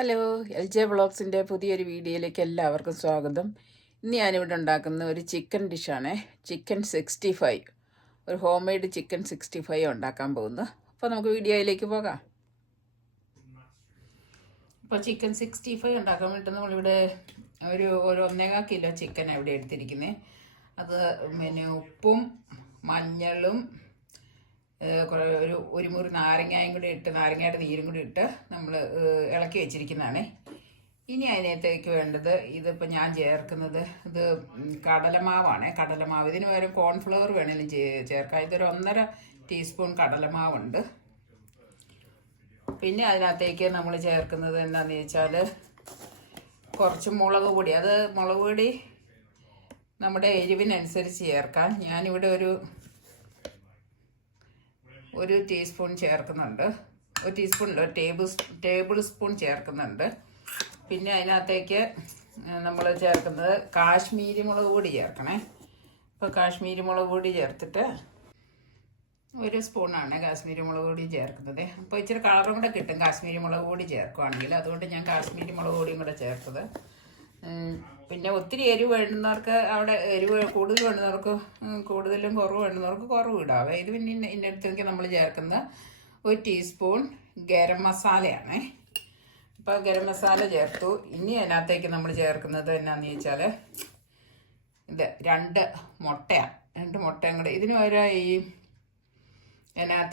Hello, LJ വ്ളോഗ്സിൻ്റെ പുതിയൊരു വീഡിയോയിലേക്ക് എല്ലാവർക്കും സ്വാഗതം. ഇന്ന് ഞാനിവിടെ ഉണ്ടാക്കുന്ന ഒരു ചിക്കൻ ഡിഷാണ്. ചിക്കൻ 65, ഒരു ഹോം മെയ്ഡ് ചിക്കൻ 65 ഉണ്ടാക്കാൻ പോകുന്നു. അപ്പോൾ നമുക്ക് വീഡിയോയിലേക്ക് പോകാം. അപ്പോൾ ചിക്കൻ 65 ഉണ്ടാക്കാൻ വേണ്ടി നമ്മളിവിടെ ഒരു 1.25 കിലോ ചിക്കൻ ഇവിടെ എടുത്തിരിക്കുന്നത്. അത് പിന്നെ ഉപ്പും മഞ്ഞളും ഒരു മുറി നാരങ്ങയും കൂടി ഇട്ട്, നാരങ്ങയുടെ നീരും കൂടി ഇട്ട് നമ്മൾ ഇളക്കി വെച്ചിരിക്കുന്നതാണ്. ഇനി അതിനകത്തേക്ക് വേണ്ടത്, ഇതിപ്പോൾ ഞാൻ ചേർക്കുന്നത് ഇത് കടലമാവാണ്. കടലമാവ്, ഇതിന് പകരം കോൺഫ്ലവർ വേണമെങ്കിലും ചേർക്കാം. ഇതൊരു 1.5 ടീസ്പൂൺ കടലമാവുണ്ട്. പിന്നെ അതിനകത്തേക്ക് നമ്മൾ ചേർക്കുന്നത് എന്താണെന്ന് ചോദിച്ചാൽ കുറച്ച് മുളക് പൊടി. അത് മുളക് പൊടി നമ്മുടെ എരിവിനനുസരിച്ച് ചേർക്കാം. ഞാനിവിടെ ഒരു ടീസ്പൂൺ ചേർക്കുന്നുണ്ട്. ഒരു ടീസ്പൂണിൽ ടേബിൾ സ്പൂൺ ചേർക്കുന്നുണ്ട്. പിന്നെ അതിനകത്തേക്ക് നമ്മൾ ചേർക്കുന്നത് കാശ്മീരി മുളക് പൊടി ചേർക്കണേ. ഇപ്പോൾ കാശ്മീരി മുളക് പൊടി ചേർത്തിട്ട് 1 സ്പൂണാണ് കാശ്മീരി മുളക് പൊടി ചേർക്കുന്നത്. അപ്പോൾ ഇച്ചിരി കളറും കൂടെ കിട്ടും കാശ്മീരി മുളക് പൊടി ചേർക്കുകയാണെങ്കിൽ. അതുകൊണ്ട് ഞാൻ കാശ്മീരി മുളക് പൊടിയും കൂടെ ചേർത്തത്. പിന്നെ ഒത്തിരി എരിവ് വേണ്ടുന്നവർക്ക്, അവിടെ എരിവ് കൂടുതൽ വേണ്ടുന്നവർക്ക് കൂടുതലും, കുറവ് വേണ്ടുന്നവർക്ക് കുറവ് ഇടാവേ. ഇത് പിന്നെ ഇതിനടുത്തേക്ക് നമ്മൾ ചേർക്കുന്നത് 1 ടീസ്പൂൺ ഗരം മസാലയാണ്. അപ്പോൾ ഗരം മസാല ചേർത്തു. ഇനി അതിനകത്തേക്ക് നമ്മൾ ചേർക്കുന്നത് എന്നാന്ന് ചോദിച്ചാൽ ഇത് 2 മുട്ടയാണ്. 2 മുട്ടയും കൂടെ. ഇതിന് പകരം ഈ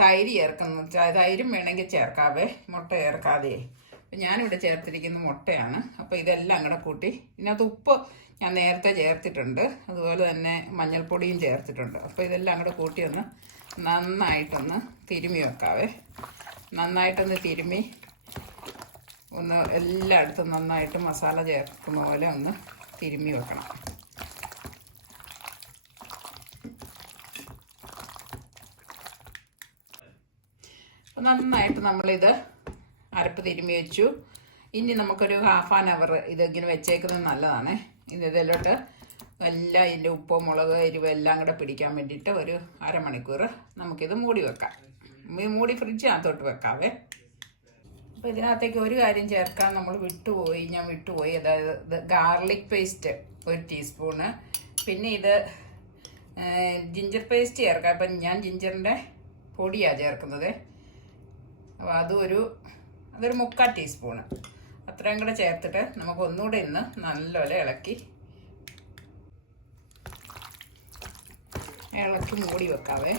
തൈര് ചേർക്കുന്നത്, തൈരും വേണമെങ്കിൽ ചേർക്കാവേ, മുട്ട ചേർക്കാതെ. ഞാനിവിടെ ചേർത്തിരിക്കുന്ന മുട്ടയാണ്. അപ്പോൾ ഇതെല്ലാം കൂടെ കൂട്ടി, ഇതിനകത്ത് ഉപ്പ് ഞാൻ നേരത്തെ ചേർത്തിട്ടുണ്ട്, അതുപോലെ തന്നെ മഞ്ഞൾപ്പൊടിയും ചേർത്തിട്ടുണ്ട്. അപ്പോൾ ഇതെല്ലാം കൂടെ കൂട്ടി ഒന്ന് നന്നായിട്ടൊന്ന് തിരുമ്മി വെക്കാവേ. നന്നായിട്ടൊന്ന് തിരുമ്മി ഒന്ന് എല്ലായിടത്തും നന്നായിട്ട് മസാല ചേർക്കുന്ന പോലെ ഒന്ന് തിരുമ്മി വെക്കണം. അപ്പോൾ നന്നായിട്ട് നമ്മളിത് അരപ്പ് തിരുമ്മി വെച്ചു. ഇനി നമുക്കൊരു 1/2 hour ഇതിങ്ങനെ വെച്ചേക്കുന്നത് നല്ലതാണ്. ഇതിലോട്ട് എല്ലാം ഇതിൻ്റെ ഉപ്പ്, മുളക്, എരിവ് എല്ലാം കൂടെ പിടിക്കാൻ വേണ്ടിയിട്ട് ഒരു 1/2 മണിക്കൂർ നമുക്കിത് മൂടി വെക്കാം. മൂടി ഫ്രിഡ്ജിനകത്തോട്ട് വെക്കാവേ. അപ്പോൾ ഇതിനകത്തേക്ക് ഒരു കാര്യം ചേർക്കാൻ ഞാൻ വിട്ടുപോയി. അതായത് ഗാർലിക് പേസ്റ്റ് 1 ടീസ്പൂണ്. പിന്നെ ഇത് ജിഞ്ചർ പേസ്റ്റ് ചേർക്കാം. അപ്പം ഞാൻ ജിഞ്ചറിൻ്റെ പൊടിയാണ് ചേർക്കുന്നത്. അപ്പോൾ അതൊരു 3/4 ടീസ്പൂണ്. അത്രയും കൂടെ ചേർത്തിട്ട് നമുക്ക് ഒന്നുകൂടെ ഇന്ന് നല്ലപോലെ ഇളക്കി മൂടി വെക്കാവേ.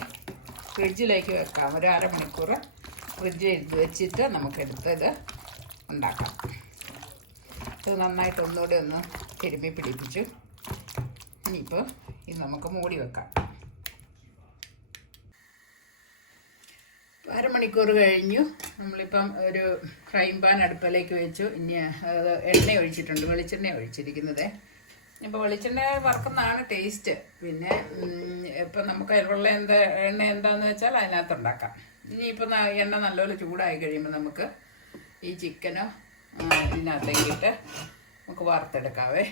ഫ്രിഡ്ജിലേക്ക് വെക്കാം. ഒരു 1/2 മണിക്കൂർ ഫ്രിഡ്ജിൽ വെച്ചിട്ട് നമുക്കെടുത്ത് ഇത് ഉണ്ടാക്കാം. ഇത് നന്നായിട്ട് ഒന്നുകൂടെ ഒന്ന് തിരുമ്മി പിടിപ്പിച്ചു. ഇനിയിപ്പോൾ ഇത് നമുക്ക് മൂടി വെക്കാം. 1/2 മണിക്കൂർ കഴിഞ്ഞു. നമ്മളിപ്പം ഒരു ഫ്രൈ പാൻ അടുപ്പിലേക്ക് വെച്ചു. ഇനി എണ്ണ ഒഴിച്ചിട്ടുണ്ട്, വെളിച്ചെണ്ണ ഒഴിച്ചിരിക്കുന്നത്. ഇപ്പോൾ വെളിച്ചെണ്ണ വറുക്കുന്നതാണ് ടേസ്റ്റ്. പിന്നെ ഇപ്പം നമുക്ക് അതിലുള്ള എണ്ണ എന്താണെന്ന് വെച്ചാൽ അതിനകത്ത് ഉണ്ടാക്കാം. ഇനിയിപ്പം എണ്ണ നല്ലപോലെ ചൂടായി കഴിയുമ്പോൾ നമുക്ക് ഈ ചിക്കന് ഇതിനകത്തേക്കിട്ട് നമുക്ക് വറുത്തെടുക്കാവേ.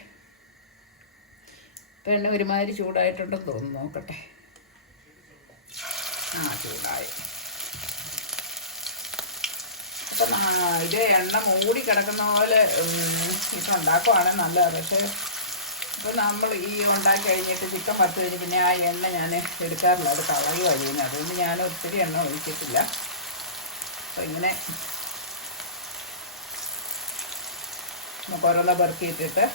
ഇപ്പം എണ്ണ ഒരുമാതിരി ചൂടായിട്ടുണ്ടെന്ന് തോന്നുന്നു, നോക്കട്ടെ. ചൂടായി. അപ്പം ഇത് എണ്ണ മൂടി കിടക്കുന്ന പോലെ ഇപ്പം ഉണ്ടാക്കുവാണെങ്കിൽ നല്ലതാണ്. പക്ഷേ ഇപ്പം നമ്മൾ ഈ ഉണ്ടാക്കി കഴിഞ്ഞിട്ട് ചിക്കൻ വറുത്ത് കഴിഞ്ഞ് പിന്നെ ആ എണ്ണ ഞാൻ എടുക്കാറില്ല, അത് കളയുക ചെയ്യുന്നത്. അതുകൊണ്ട് ഞാൻ ഒത്തിരി എണ്ണ ഒഴിച്ചിട്ടില്ല. അപ്പോൾ ഇങ്ങനെ നമുക്ക് ഓരോന്ന് പെറുക്കിയിട്ടിട്ട്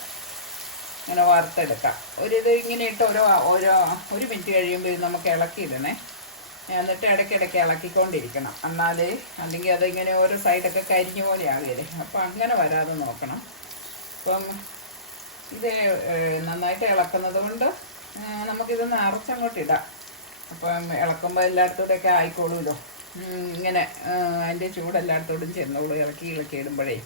ഇങ്ങനെ വറുത്തെടുക്കാം. ഇത് ഇങ്ങനെ ഇട്ട് 1 മിനിറ്റ് കഴിയുമ്പോൾ ഇത് നമുക്ക് ഇളക്കിയിടണേ. എന്നിട്ട് ഇടയ്ക്കിടയ്ക്ക് ഇളക്കിക്കൊണ്ടിരിക്കണം. അല്ലെങ്കിൽ അതിങ്ങനെ ഓരോ സൈഡൊക്കെ കരിഞ്ഞ പോലെ ആകില്ലേ. അപ്പം അങ്ങനെ വരാതെ നോക്കണം. അപ്പം ഇത് നന്നായിട്ട് ഇളക്കുന്നത് കൊണ്ട് നമുക്കിത് നിറച്ചങ്ങോട്ട് ഇടാം. അപ്പം ഇളക്കുമ്പോൾ എല്ലായിടത്തൂടെയൊക്കെ ആയിക്കോളൂല്ലോ. ഇങ്ങനെ അതിൻ്റെ ചൂട് എല്ലായിടത്തോടും ചെന്നോളൂ ഇളക്കി ഇടുമ്പോഴേ.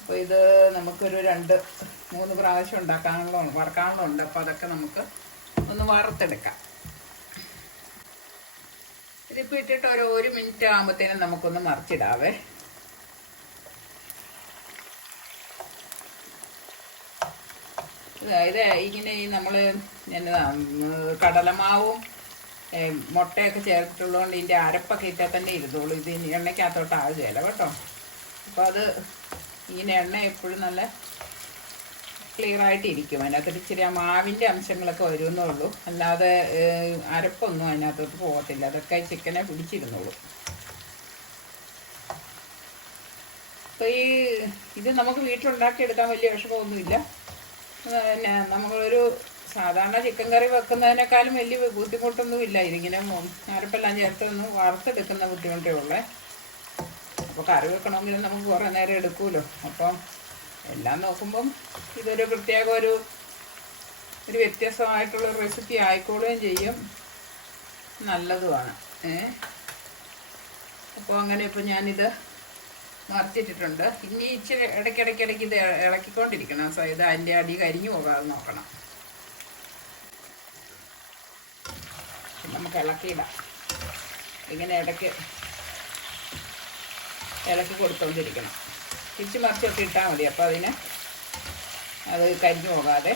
അപ്പോൾ ഇത് നമുക്കൊരു 2-3 പ്രാവശ്യം വറക്കാനുള്ളതുണ്ട്. അപ്പോൾ അതൊക്കെ നമുക്ക് ഒന്ന് വറുത്തെടുക്കാം. ഇതിപ്പോൾ ഇട്ടിട്ട് 1 മിനിറ്റ് ആകുമ്പോഴത്തേനും നമുക്കൊന്ന് മറിച്ചിടാവേ. ഇത് ഇങ്ങനെ നമ്മൾ കടലമാവും മുട്ടയൊക്കെ ചേർത്തിട്ടുള്ളതുകൊണ്ട് ഇതിൻ്റെ അരപ്പൊക്കെ ഇട്ടാൽ തന്നെ ഇരുന്നോളൂ. ഇത് എണ്ണയ്ക്കകത്തോട്ട് ആകുകയില്ല കേട്ടോ. അപ്പോൾ അത് ഇങ്ങനെ എണ്ണ എപ്പോഴും നല്ല ക്ലിയർ ആയിട്ടിരിക്കും. അതിനകത്തൊരു ഇച്ചിരി ആ മാവിൻ്റെ അംശങ്ങളൊക്കെ വരുമെന്നേ ഉള്ളൂ, അല്ലാതെ അരപ്പൊന്നും അതിനകത്തോട്ട് പോകത്തില്ല. അതൊക്കെ ചിക്കനെ പിടിച്ചിരുന്നുള്ളൂ. അപ്പോൾ ഇത് നമുക്ക് വീട്ടിലുണ്ടാക്കിയെടുക്കാൻ വലിയ വിഷമമൊന്നുമില്ല. പിന്നെ നമ്മളൊരു സാധാരണ ചിക്കൻ കറി വെക്കുന്നതിനേക്കാളും വലിയ ബുദ്ധിമുട്ടൊന്നുമില്ല. ഇതിങ്ങനെ അരപ്പെല്ലാം ചേർത്തൊന്ന് വറുത്തെടുക്കുന്ന ബുദ്ധിമുട്ടേ ഉള്ളേ. അപ്പോൾ കറി വെക്കണമെങ്കിൽ നമുക്ക് കുറേ നേരം എടുക്കുമല്ലോ. അപ്പം എല്ലാം നോക്കുമ്പം ഇതൊരു പ്രത്യേക ഒരു വ്യത്യസ്തമായിട്ടുള്ള റെസിപ്പി ആയിക്കോളുകയും ചെയ്യും, നല്ലതുമാണ്. അപ്പോൾ അങ്ങനെ ഇപ്പോൾ ഞാനിത് മറിച്ചിട്ടിട്ടുണ്ട്. ഇനി ഇച്ചിരി ഇടയ്ക്കിടയ്ക്ക് ഇത് ഇളക്കിക്കൊണ്ടിരിക്കണം. ഇത് അതിൻ്റെ അടി കരിഞ്ഞു പോകാതെ നോക്കണം. നമുക്ക് ഇളക്കിയിടാം. ഇങ്ങനെ ഇടയ്ക്ക് ഇളക്കി കൊടുത്തുകൊണ്ടിരിക്കണം. തിരിച്ച് മറിച്ചൊക്കെ ഇട്ടാൽ മതി. അപ്പോൾ അത് കരിഞ്ഞു പോകാതെ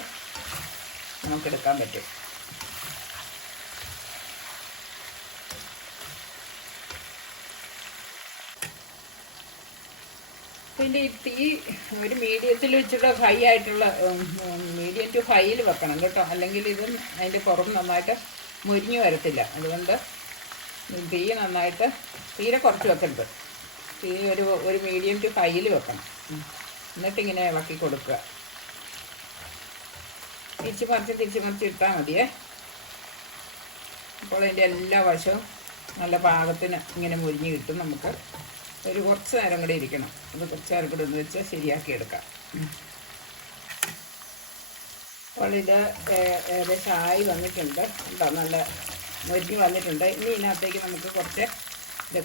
നമുക്കെടുക്കാൻ പറ്റും. പിന്നെ തീ ഒരു മീഡിയത്തിൽ വെച്ചിട്ട് ഹൈ ആയിട്ടുള്ള മീഡിയം ടു ഹൈയിൽ വെക്കണം കേട്ടോ, അല്ലെങ്കിൽ ഇത് അതിൻ്റെ പുറം നന്നായിട്ട് മുരിഞ്ഞു വരത്തില്ല. അതുകൊണ്ട് തീ നന്നായിട്ട് തീരെ കുറച്ച് വെക്കരുത്. തീ ഒരു മീഡിയം ടു ഹൈയിൽ വെക്കണം. എന്നിട്ടിങ്ങനെ ഇളക്കി കൊടുക്കുക. തിരിച്ച് മറിച്ച് ഇട്ടാൽ മതിയേ. അപ്പോൾ അതിൻ്റെ എല്ലാ വശവും നല്ല പാകത്തിന് ഇങ്ങനെ മുരിഞ്ഞ് കിട്ടും. നമുക്ക് ഒരു കുറച്ച് നേരം കൂടെ ഇരിക്കണം. അത് കുറച്ച് നേരം കൂടെ ഒന്ന് വെച്ച് ശരിയാക്കി എടുക്കാം. അപ്പോൾ ഇത് ഏകദേശം ആയി വന്നിട്ടുണ്ട്. ഉണ്ടോ, നല്ല മുരിഞ്ഞ് വന്നിട്ടുണ്ട്. ഇനി ഇതിനകത്തേക്ക് നമുക്ക് കുറച്ച്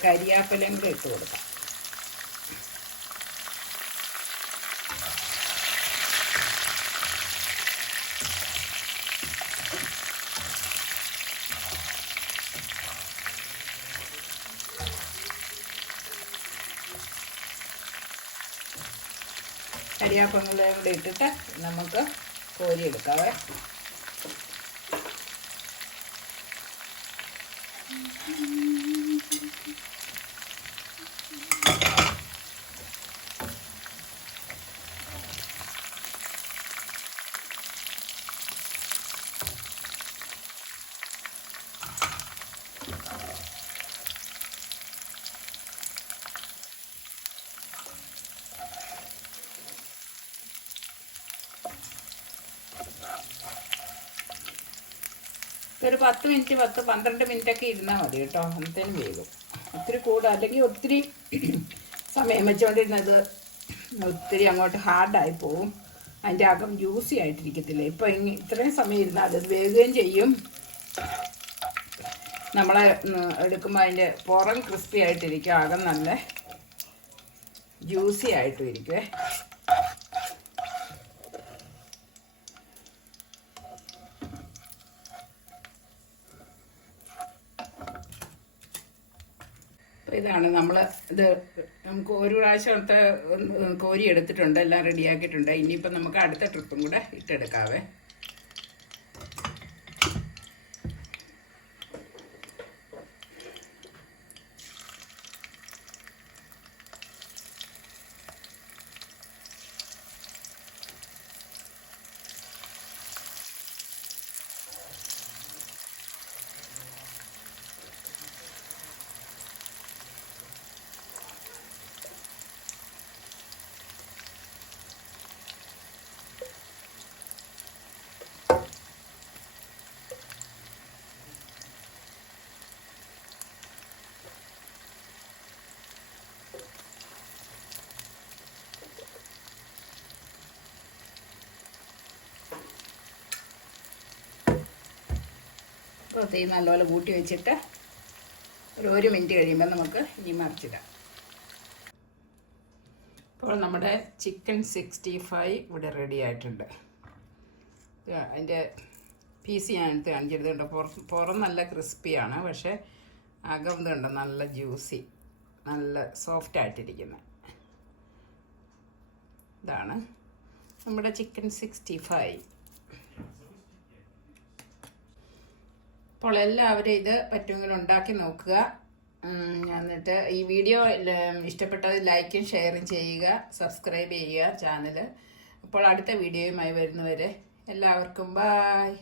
കരിയാപ്പിലയും കൂടെ ഇട്ട് കൊടുക്കാം. കരിയാപ്പലയും കൂടെ ഇട്ടിട്ട് നമുക്ക് കോരിയെടുക്കാവേ. ഒരു 10 മിനിറ്റ് 12 മിനിറ്റൊക്കെ ഇരുന്നാൽ മതി കേട്ടോ. അന്നത്തേനും വേഗം. ഒത്തിരി അല്ലെങ്കിൽ ഒത്തിരി സമയം വെച്ചുകൊണ്ടിരുന്നത് ഒത്തിരി അങ്ങോട്ട് ഹാർഡായി പോവും. അതിൻ്റെ അകം ജ്യൂസി ആയിട്ടിരിക്കത്തില്ല. ഇപ്പം ഇത്രയും സമയം ഇരുന്നാൽ അത് വേഗം ചെയ്യും. നമ്മളെ എടുക്കുമ്പോൾ അതിൻ്റെ പുറം ക്രിസ്പി ആയിട്ടിരിക്കും, അകം നല്ല ജ്യൂസി ആയിട്ടും ഇരിക്കുവേ. ഇതാണ് ഇത് നമുക്ക് ഒരു പ്രാവശ്യത്തെ കോരി എടുത്തിട്ടുണ്ട്, എല്ലാം റെഡിയാക്കിയിട്ടുണ്ട്. ഇനിയിപ്പം നമുക്ക് അടുത്ത ട്രിപ്പും കൂടെ ഇട്ടെടുക്കാവേ. അപ്പോൾ തീ നല്ലപോലെ കൂട്ടി വെച്ചിട്ട് ഒരു മിനിറ്റ് കഴിയുമ്പോൾ നമുക്ക് ഇനി മറിച്ചിടാം. ഇപ്പോൾ നമ്മുടെ ചിക്കൻ 65 ഇവിടെ റെഡി ആയിട്ടുണ്ട്. അതിൻ്റെ പീസ് ഞാൻ എടുത്ത് കാണിച്ചിരുന്നുണ്ട്. പുറം നല്ല ക്രിസ്പിയാണ്, പക്ഷേ അകം ഇതുണ്ട് നല്ല ജ്യൂസി, നല്ല സോഫ്റ്റ് ആയിട്ടിരിക്കുന്നത്. ഇതാണ് നമ്മുടെ ചിക്കൻ 65. അപ്പോൾ എല്ലാവരും ഇത് പറ്റുമെങ്കിൽ ഉണ്ടാക്കി നോക്കുക. എന്നിട്ട് ഈ വീഡിയോ ഇഷ്ടപ്പെട്ടത് ലൈക്കും ഷെയറും ചെയ്യുക, സബ്സ്ക്രൈബ് ചെയ്യുക ചാനൽ. അപ്പോൾ അടുത്ത വീഡിയോയുമായി വരുന്നവരെ എല്ലാവർക്കും ബായ്.